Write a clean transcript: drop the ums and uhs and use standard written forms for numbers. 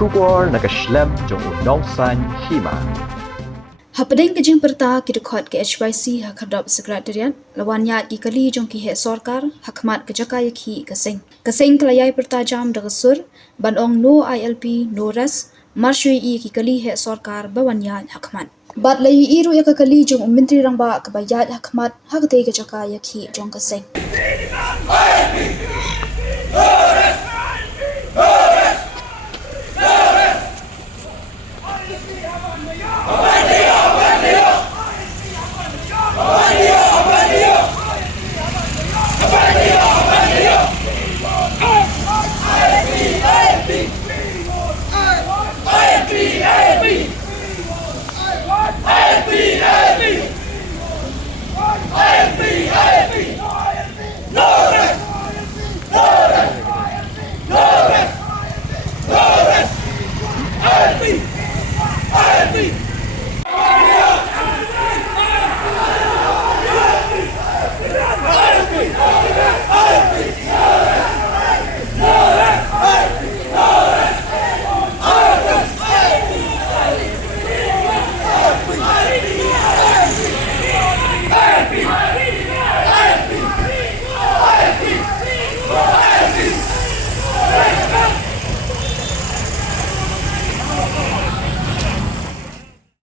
Shubor nakaslem jong unongsan Hima. Hapadeng ke jeng Pyrta ki dekot ke HYC hakadop sekretariat lawan Ïaid ki kali jong ki he sorkar hakmat ke jaka yakhi kasing kelayai Pyrta jam dagasur banong no ILP no res marshui ki kali he sorkar bawan Ïaid hakmat bat lai iru ya kali jong menteri rangba ke Ïaid hakmat hakte ke jaka yakhi jong kasing